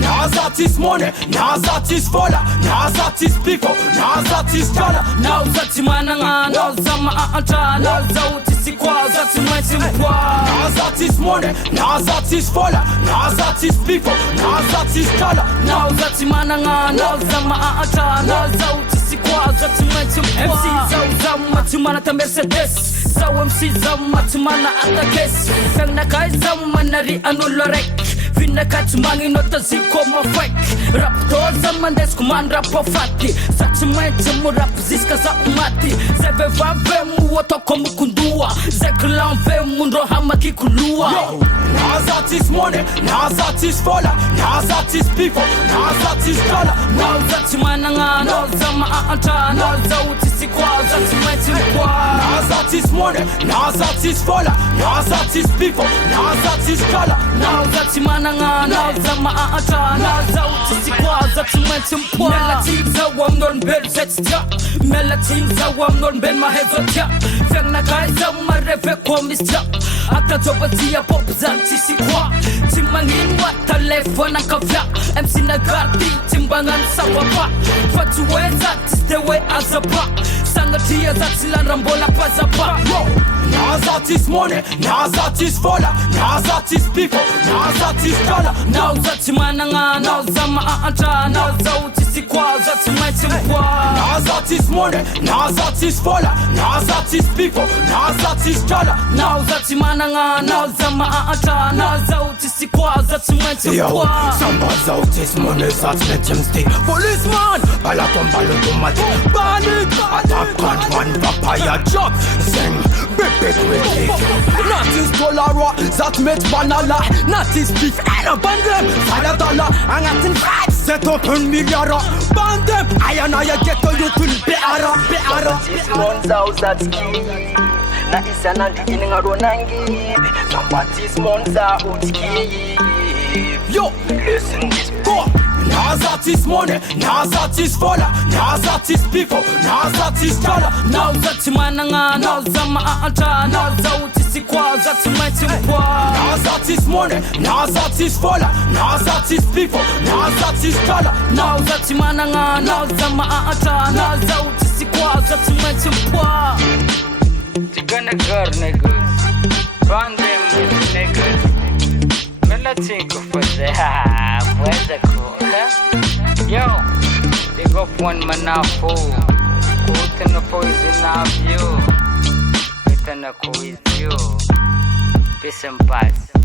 Nazatis money, Nazatis fola, Nazatis people, Nazatis color. Now zati mananga, now zama anta, now zauti sikwa, zati mwetimwa. Nazatis money, Nazatis fola, Nazatis people, Nazatis color. Now zati mananga, now zama anta, now zauti sikwa, zati mwetimwa. MC zama tumana ta Mercedes, zau MC zama tumana ata kes. Fengna kai zama nari anulorek. Vinna katsmangi nota ziko mafek. Rap doza mandes kuman rap ofati. Satimete mu rap ziska za umati. Zebe vave mu otoko mukundua. Zeklan ve mu nrohama kikulua. Nazatis money, Nazatis fola, Nazatis people, Nazatis color. Now zati mananga, now zama anta, now zauti sikwa, zati mwetimwa. Nazatis money, Nazatis fola, Nazatis people, Nazatis color. Now zati mananga, now zama anta, now zauti sikwa, zati mwetimwa. Melatin zawam non bel zetja, melatin zawam non bel mahezotja. Fengna kai zama reve komisja. Ata topatia pop zanti sikwa. Timangin wa telefona kafla. MC Nagati timbangan sawapa. Fatuweza tistewe azapa. Sangatia zatilan rambola pazapa. Nazatis money, Nazatis fola, Nazatis people, Nazatis color. Now zati mananga, now zama anta, now zauti sikwa, zati mwetimwa. Nazatis money, Nazatis fola, Nazatis people, Nazatis color. Now zati mananga, now zama anta, now zauti sikwa, zati mwetimwa. Samba zautis money, zat metim stay. Policeman, balakom balotomatic. Panic, attack one papaya job. Sing, big wicked. Nothing's dollar, zat met banala. Nothing's beef, and a bandem. $5, angatin five, set up a million. Bandem, I get to you to beara. Monza uzatski na isana ndininga ronangi somebody's monza utki. Yo, listen this go. Nazatis money, Nazatis fola, Nazatis people, Nazatis color. Now zati mananga, now zama anta, now zauti sikwa, zati mwetimwa. Nazatis money, Nazatis fola, Nazatis people, Nazatis color. Now zati mananga, now zama anta, now zauti sikwa, zati mwetimwa. Tigana gar niggas, band them with niggas. Melatin go for the where's the cool, huh? Yo, they go one man now fool. Go to the poison of you. Get on the cool is you. Peace and pass.